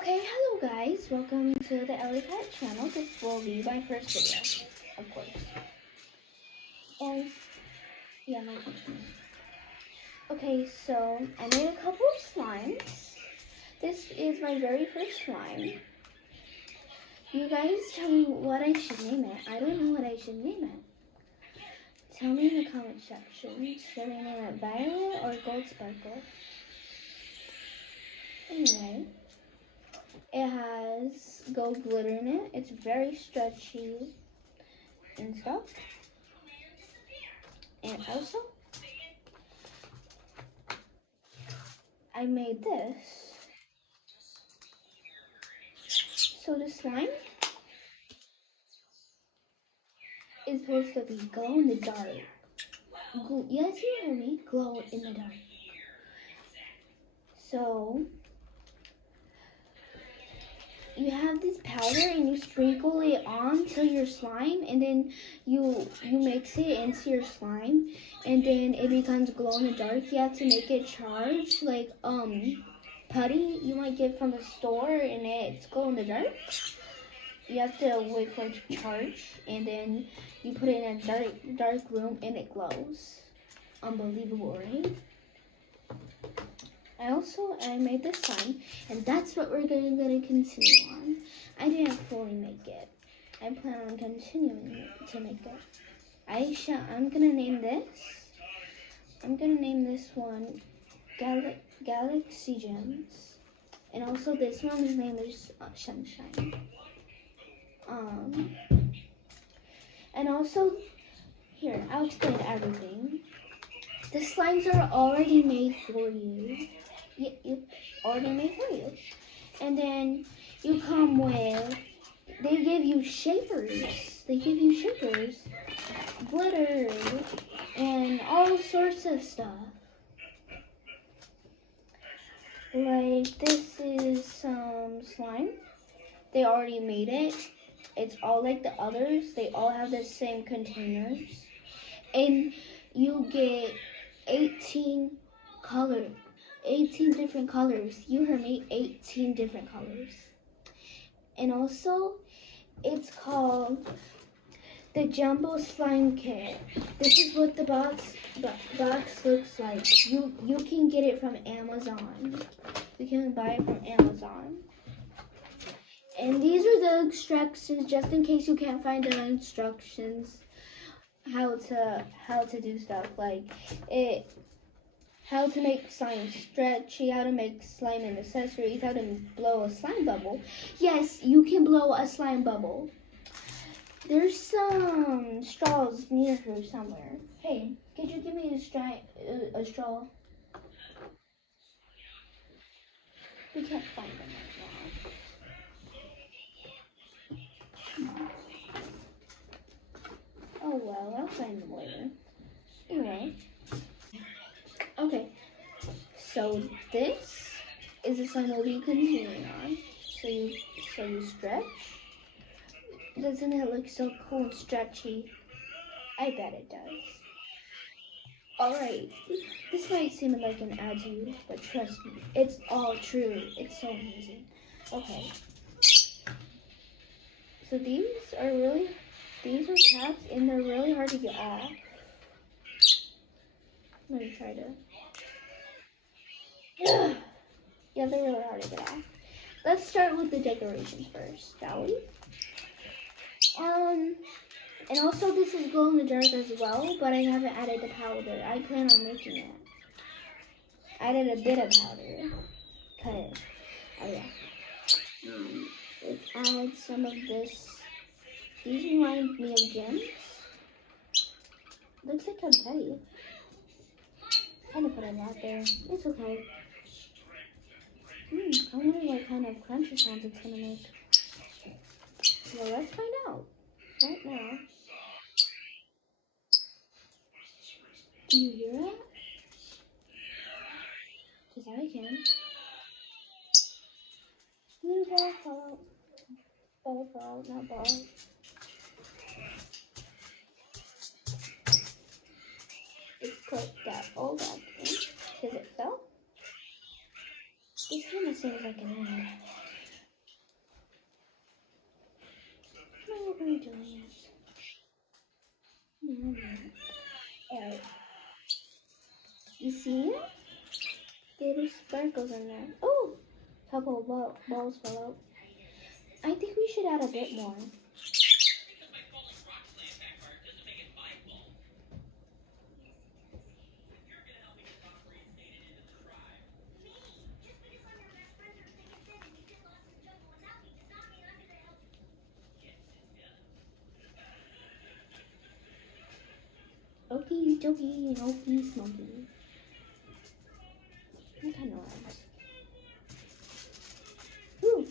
Okay, hello guys, welcome to the Eli Cat channel. This will be my first video, of course. And yeah, my first one. Okay, so I made a couple of slimes. This is my very first slime. You guys tell me what I should name it. I don't know what I should name it. Tell me in the comment section. Should I name it Violet or Gold Sparkle? Anyway. It has gold glitter in it. It's very stretchy and stuff. And also, I made this. So the slime is supposed to be glow in the dark. Yes, you hear me. Glow in the dark. So you have this powder and you sprinkle it onto your slime, and then you mix it into your slime, and then it becomes glow in the dark. You have to make it charge like putty you might get from the store, and it's glow in the dark. You have to wait for it to charge, and then you put it in a dark room and it glows. Unbelievable, right? I made this slime, and that's what we're gonna continue on. I didn't fully make it. I plan on continuing to make it. I'm gonna name this one Galaxy Gems, and also this one's name is Sunshine. And also here, I'll explain everything. The slimes are already made for you. Already made for you. And then you come with, they give you shapers. Glitter, and all sorts of stuff. Like this is some slime. They already made it. It's all like the others. They all have the same containers. And you get 18 different colors. You heard me, 18 different colors. And also, it's called the Jumbo Slime Kit. This is what the box looks like. You can get it from Amazon. You can buy it from Amazon. And these are the instructions, just in case you can't find the instructions. How to do stuff like it. How to make slime stretchy, how to make slime and accessories, how to blow a slime bubble. Yes, you can blow a slime bubble. There's some straws near here somewhere. Hey, could you give me a straw? We can't find them right now. Oh well, I'll find them later. Anyway. Okay, so this is the slime we'll be continuing on. So you stretch. Doesn't it look so cool and stretchy? I bet it does. Alright, this might seem like an ad to you, but trust me, it's all true. It's so amazing. Okay. So these are tabs, and they're really hard to get off. I'm gonna try to. Yeah, they're really hard to get off. Let's start with the decorations first, shall we? And also this is glow in the dark as well, but I haven't added the powder. I plan on making it. I added a bit of powder. Let's add some of this. These remind me of gems. Looks like confetti. Kind of put a lot there. It's okay. I wonder what kind of crunchy sounds it's gonna make. Well, let's find out right now. Do you hear it? Because I can. Little ball fall out. Ball fall out, not ball. Let's put that all back in. Because it fell. This kind of seems like an egg. see it? Little sparkles in there. Oh, a couple of balls fell out. I think we should add a bit more. Okie dokie, okie smoky. What kind of rhymes? Woo!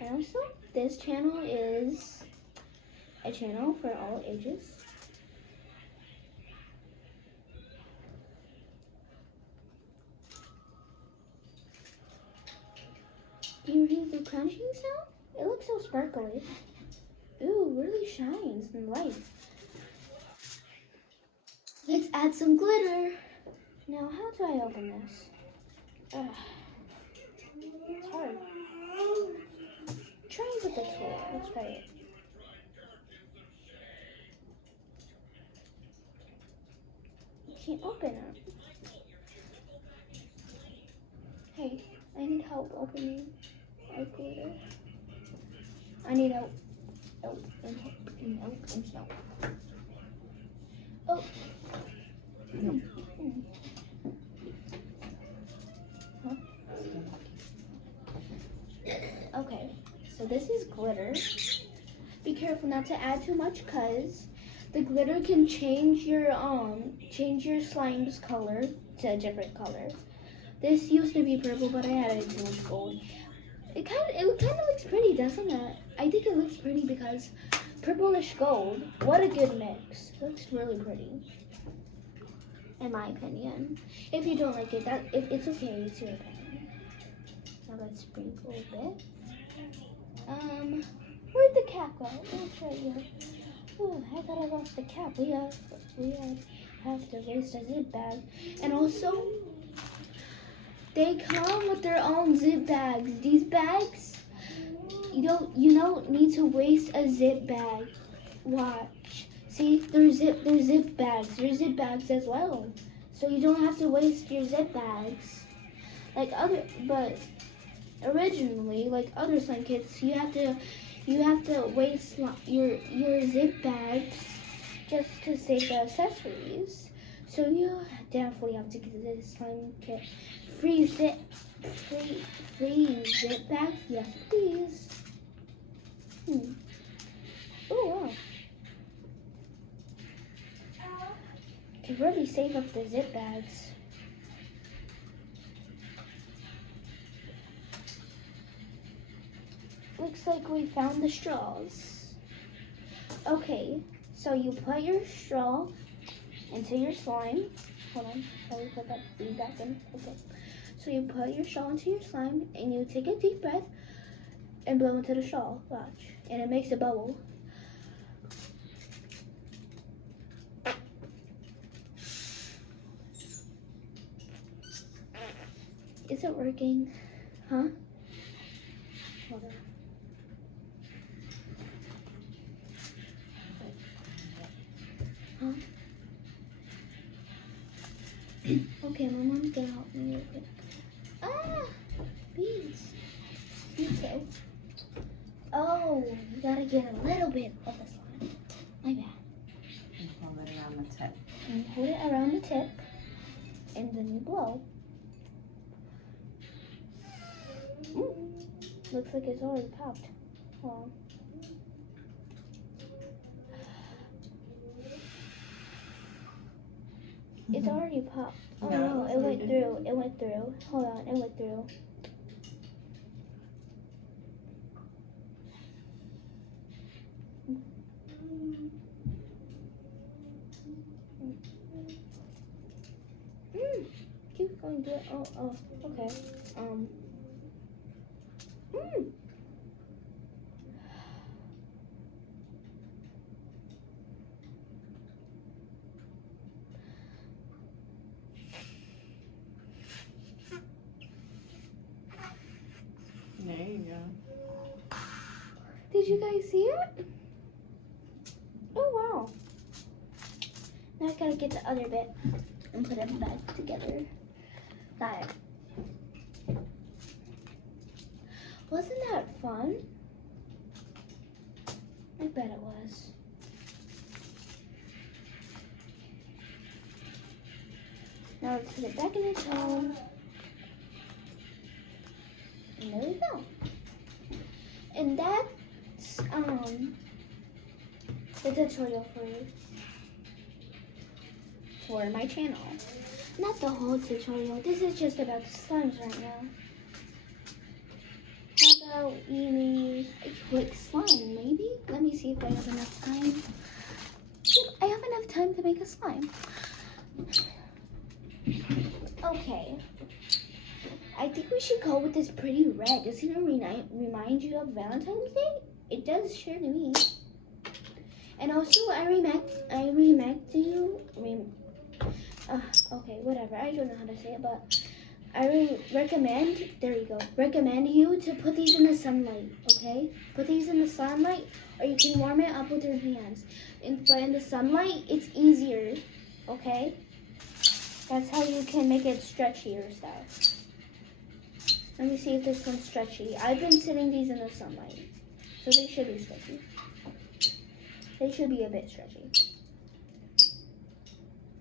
And also, this channel is a channel for all ages. Do you hear the crunching sound? It looks so sparkly. Ooh, really shines in light. Let's add some glitter. Now, how do I open this? It's hard. Try it with the tool. Let's try it. You can't open it. Hey, I need help opening my glitter. I need help. Help and help. Oh. Huh? Okay, so this is glitter. Be careful not to add too much, cause the glitter can change your slime's color to a different color. This used to be purple, but I added too much gold. It kind of looks pretty, doesn't it? I think it looks pretty because purplish gold. What a good mix. It looks really pretty, in my opinion. If you don't like it, it's okay. It's your opinion. Now let's sprinkle a bit. Where'd the cap go? Oh, it's right here. Oh, I thought I lost the cap. We have to waste a zip bag, and also they come with their own zip bags. These bags, you don't need to waste a zip bag. Watch. See, they're zip bags. They're zip bags as well. So you don't have to waste your zip bags. But originally, like other slime kits, you have to waste your zip bags just to save the accessories. So you definitely have to get this slime kit. Free zip bags? Yes, please. Oh, wow. You can really save up the zip bags. Looks like we found the straws. Okay, so you put your straw into your slime. Hold on, let me put that bead back in. Okay. So you put your straw into your slime and you take a deep breath and blow into the straw. Watch. And it makes a bubble. Is it working? Huh? Hold on. Huh? Okay, my mom's gonna help me real quick. Ah! Beads. Me too. Oh, you gotta get a little bit of the slime. My bad. And hold it around the tip. And hold it around the tip. And then you blow. Looks like it's already popped. Hold on. It's already popped. Oh no, it went through. It went through. Hold on, it went through. Keep going through it. Oh, okay. There you go. Did you guys see it? just gotta get the other bit and put it back together. That. Wasn't that fun? I bet it was. Now let's put it back in its home. And there we go. And that's the tutorial for my channel. Not the whole tutorial. This is just about the slimes right now. How about we make a quick slime, maybe? Let me see if I have enough time. Yep, I have enough time to make a slime. Okay. I think we should go with this pretty red. Does it remind you of Valentine's Day? It does sure to me. And also, okay, whatever. I don't know how to say it, but I recommend, there you go, recommend you to put these in the sunlight, okay? Put these in the sunlight, or you can warm it up with your hands. But in the sunlight, it's easier, okay? That's how you can make it stretchy or stuff. Let me see if this one's stretchy. I've been sitting these in the sunlight, so they should be stretchy. They should be a bit stretchy.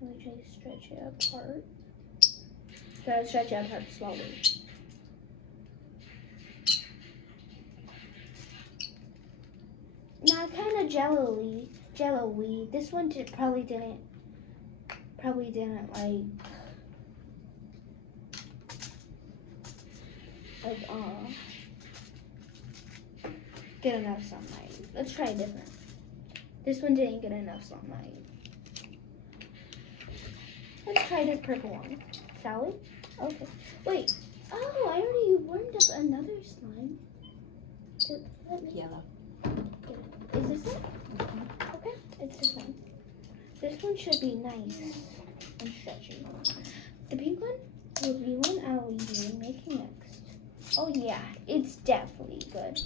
Let me try to stretch it apart. Gotta stretch it apart slowly. Now kind of jello-y. This one probably didn't get enough sunlight. Let's try different. This one didn't get enough sunlight. Let's try this purple one, shall we? Okay. Wait. Oh, I already warmed up another slime. Yellow. Is this it? Okay, it's this one. This one should be nice and stretchy. The pink one will be one I'll be making next. Oh yeah, it's definitely good.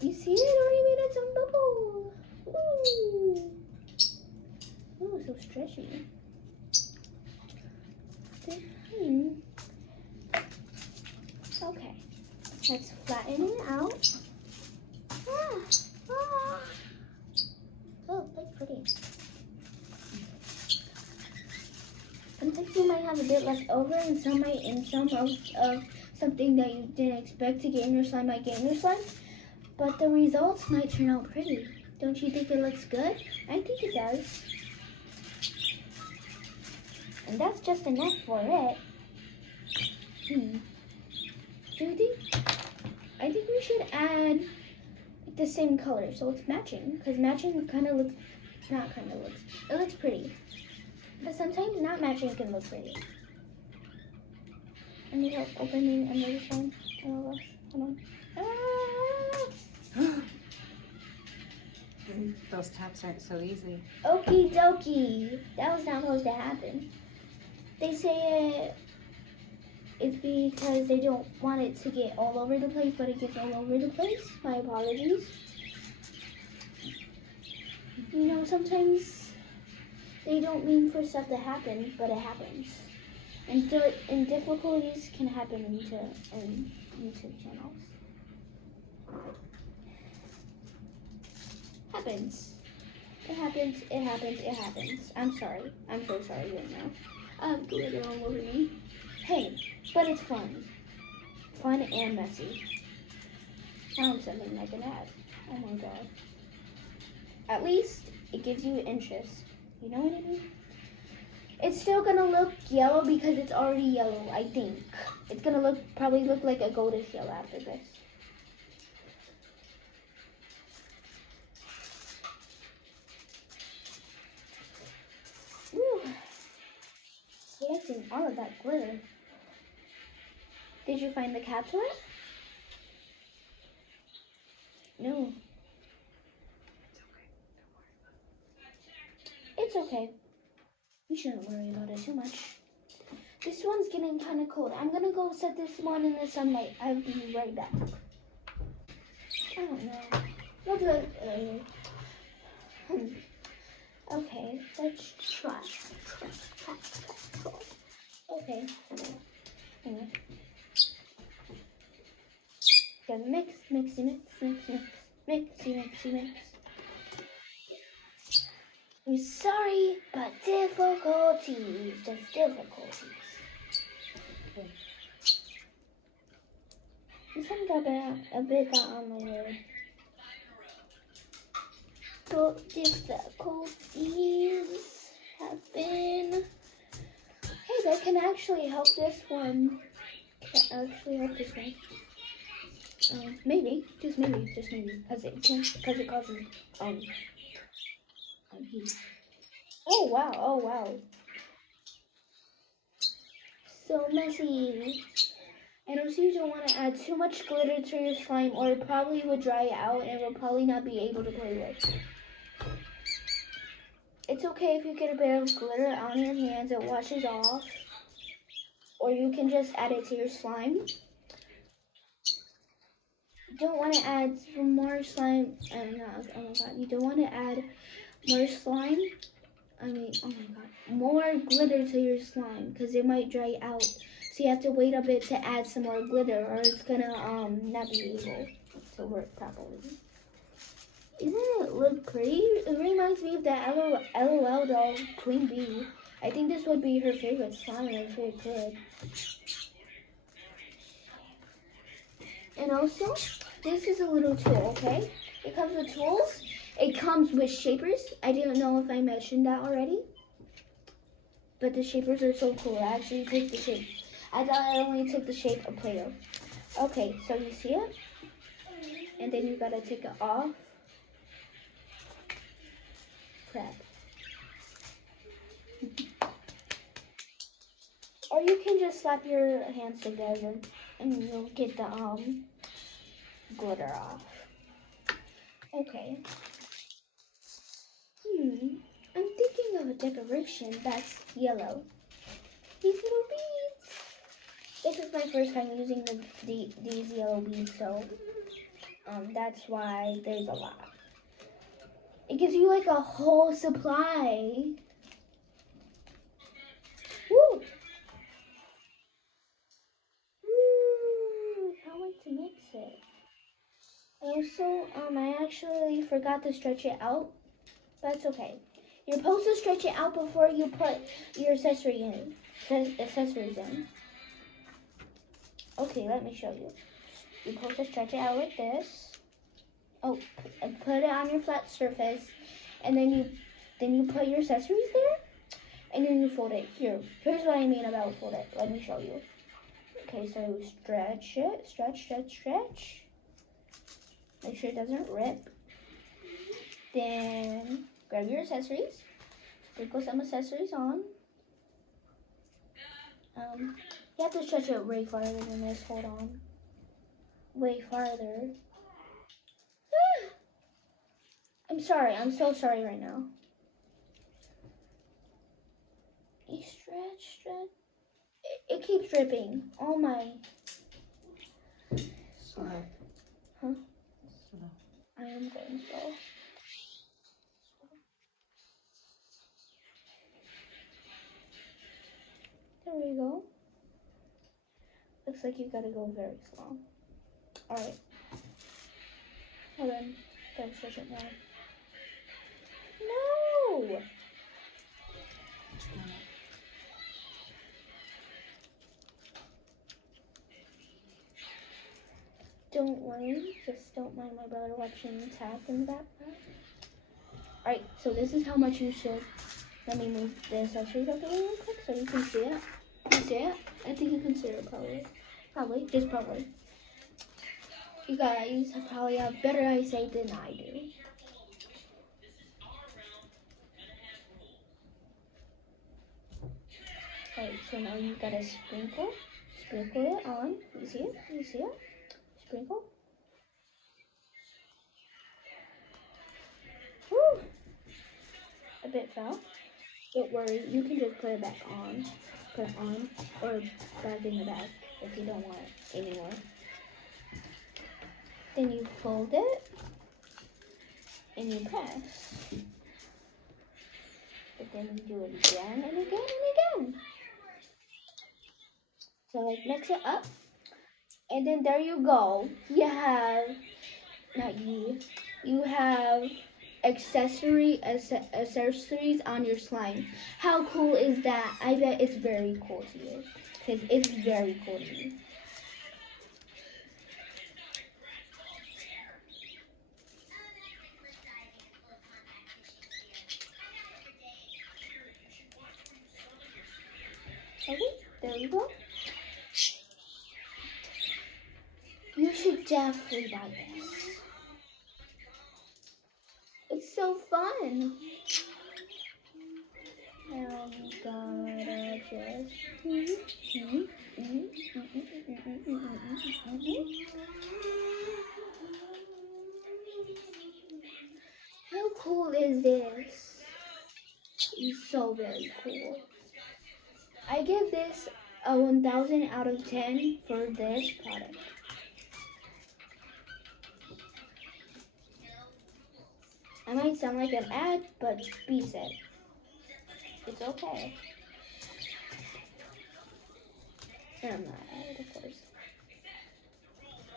You see, it already made its own bubble. Ooh. Oh, so stretchy. Okay, let's flatten it out. Oh, that's pretty. Sometimes you might have a bit left over, and some of something that you didn't expect to get in your slime might get in your slime. But the results might turn out pretty. Don't you think it looks good? I think it does. And that's just enough for it. Do you think? I think we should add the same color so it's matching. Because matching it looks pretty. But sometimes not matching can look pretty. I need help opening another slime. Oh gosh, hold on. Those taps aren't so easy. Okie dokie. That was not supposed to happen. They say it's because they don't want it to get all over the place, but it gets all over the place. My apologies. You know, sometimes they don't mean for stuff to happen, but it happens. And difficulties can happen in YouTube channels. Happens. It happens. I'm sorry. I'm so sorry right now. I'm glitter all over me. Hey, but it's fun. Fun and messy. Found something I can add. Oh my god. At least it gives you interest. You know what I mean? It's still gonna look yellow because it's already yellow, I think. It's gonna probably look like a goldish yellow after this. Woo. Collecting all of that glitter. Did you find the cat toy? No. It's okay. You shouldn't worry about it too much. This one's getting kind of cold. I'm gonna go set this one in the sunlight. I'll be right back. I don't know. We'll do it later. Okay, let's try. Okay. Anyway. Okay, mixy, mix. I'm sorry, but difficulties, just difficulties. Some got a bit got on the word. So difficulties have been. Hey, that can actually help this one. Maybe, just maybe, because it causes heat. Oh wow. So messy. And also you don't want to add too much glitter to your slime or it probably would dry out and will probably not be able to play with. It's okay if you get a bit of glitter on your hands, it washes off. Or you can just add it to your slime. You don't want to add more slime, oh my god, you don't want to add more slime, oh my god, more glitter to your slime because it might dry out. So you have to wait a bit to add some more glitter or it's gonna not be able to work properly. Isn't it look pretty? It reminds me of that LOL doll, Queen Bee. I think this would be her favorite slime if it could. And also, this is a little tool, okay? It comes with tools. It comes with shapers. I didn't know if I mentioned that already. But the shapers are so cool. I actually take the shape. I thought I only took the shape of Play-Doh. Okay, so you see it? And then you gotta take it off. Prep. Or you can just slap your hands together and you'll get the glitter off. Okay. I'm thinking of a decoration that's yellow. These little beads. This is my first time using these yellow beads, so that's why there's a lot. It gives you like a whole supply. Woo! Can't wait to mix it. Also, I actually forgot to stretch it out. That's okay. You're supposed to stretch it out before you put your accessories in. Okay, let me show you. You're supposed to stretch it out like this. Oh, and put it on your flat surface, and then you put your accessories there, and then you fold it. Here's what I mean about fold it. Let me show you. Okay, so stretch it, stretch. Make sure it doesn't rip. Then grab your accessories, sprinkle some accessories on. You have to stretch it way farther than this. Hold on. Way farther. I'm sorry. I'm so sorry right now. You stretch. It keeps dripping. Oh my. Slow. Huh? Slow. I am going slow. There we go. Looks like you gotta go very slow. Alright. Hold on. Gotta stretch it more. No! Don't worry. Just don't mind my brother watching the tap in the background. Alright, so this is how much you should. Let me move the accessories out the way real quick so you can see it. You see it? I think you can see it probably. Probably. You guys probably have better eyesight than I do. Alright, so now you gotta sprinkle it on. You see it? Sprinkle. Woo! A bit fell. Don't worry, you can just put it back on. Put it on, or back in the bag if you don't want it anymore. Then you fold it, and you press. But then you do it again and again and again. So like mix it up. And then there you go. You have, not you, you have accessories on your slime. How cool is that? I bet it's very cool to you. Because it's very cool to me. Okay, there we go. You should definitely buy this. It's so fun. I'm gonna just. How cool is this? It's so very cool. I give this a 1000 out of 10 for this product. I might sound like an ad, but be said. It's okay. And I'm not ad, of course.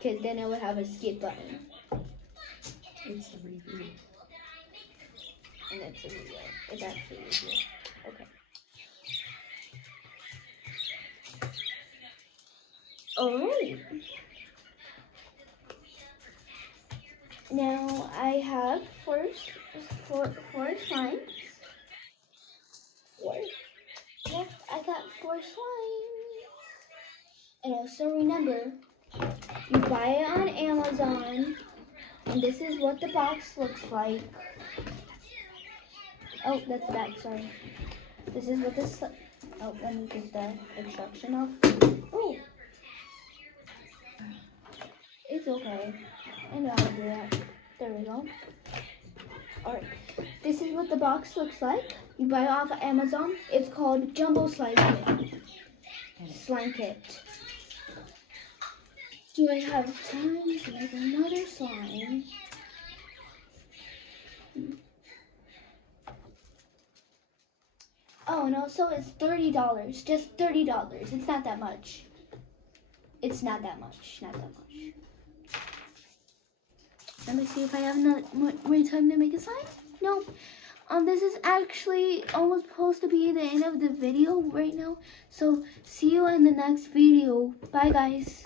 Because then I would have a skip button. It's a review. And it's a video. It's actually a video. Okay. Alright. Now I have four slimes. Four. Yep, I got 4 slimes. And also remember, you buy it on Amazon, and this is what the box looks like. Oh, that's the back, sorry. This is what this, oh, let me get the instruction off. Oh. It's okay. I know how to do that. There we go. Alright. This is what the box looks like. You buy it off of Amazon. It's called Jumbo Slime Kit. Slime Kit. Do I have time to make another slime? Oh, and also it's $30. Just $30. It's not that much. It's not that much. Not that much. Let me see if I have more time to make a slime. No. This is actually almost supposed to be the end of the video right now. So see you in the next video. Bye, guys.